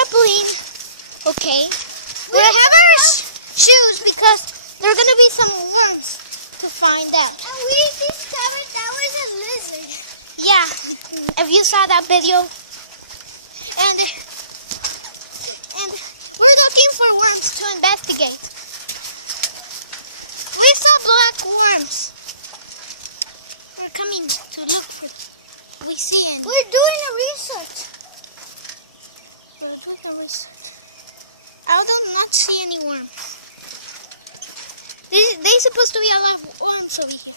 trampoline. Okay. We have our shoes because there are gonna be some worms to find out. And we discovered that was a lizard. Yeah, if you saw that video. And we're looking for worms to investigate. We saw black worms. We're coming to look for them. We see them. We're doing a research. We're doing a research. I do not see any worms. There's supposed to be a lot of worms over here.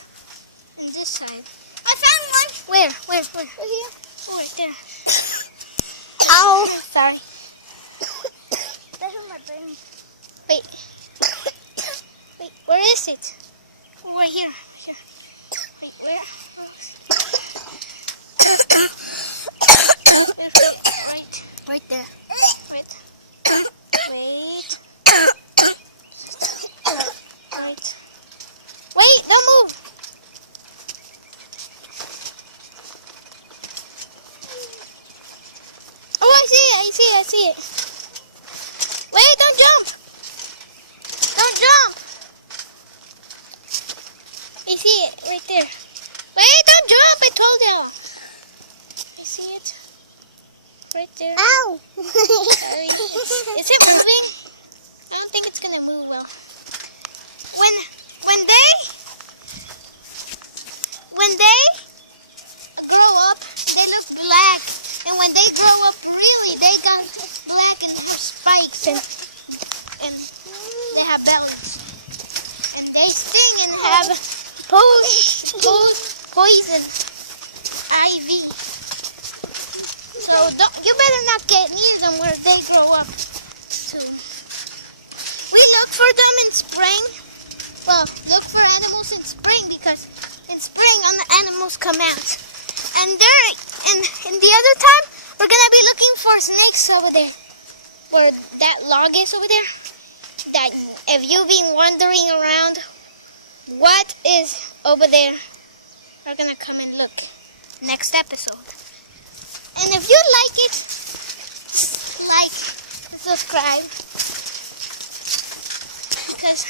On this side. I found one. Where? Right here. Oh, right there. Ow. Sorry. That's on my brain. Wait. Wait, where is it? Oh, right here. Wait, where? Right there. Wait. Wait, don't move. Oh, I see it. Wait, don't jump. Don't jump. I see it right there. Wait, don't jump, I told you. I see it. Right there. Ow. Sorry. Is it moving? I don't think it's gonna move well. When they grow up, they look black, and when they grow up, really, they got black and have spikes, and they have bellies, and they sting and have poison ivy. So you better not get near them where they grow up too. We look for them in spring. Well, look for animals in spring because in spring the animals come out. And in the other time, we're gonna be looking for snakes over there. Where that log is over there. That if you've been wandering around, what is over there? We're gonna come and look next episode. And if you like it, like, subscribe. Because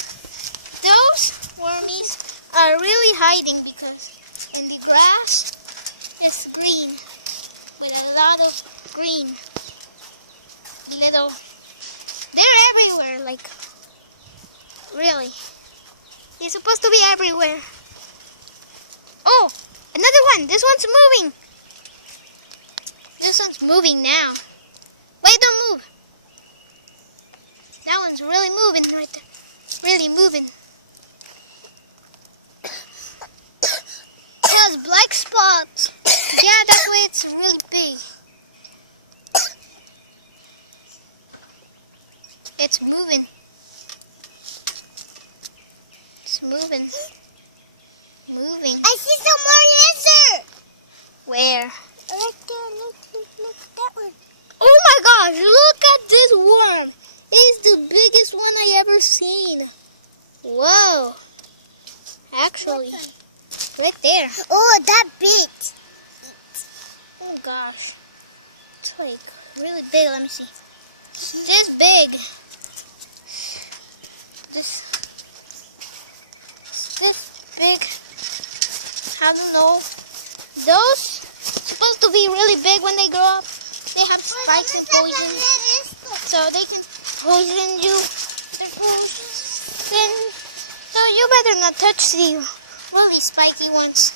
those wormies are really hiding because in the grass is green with a lot of green little. They're everywhere, like really. They're supposed to be everywhere. Oh, another one. This one's moving. This one's moving now. Wait, don't move. That one's really moving right there. Really moving. It has black spots. Yeah, that's why it's really big. It's moving. It's moving. Moving. I see some more lizard. Where? Right there. Look, that one. Oh my gosh, look at this worm. It's the biggest one I ever seen. Whoa. Actually, right there. Oh, that big. Oh gosh. It's like really big. Let me see. This big. This big. I don't know. Those supposed to be really big when they grow up. They have spikes and poison, so they can poison you. So you better not touch the really spiky ones.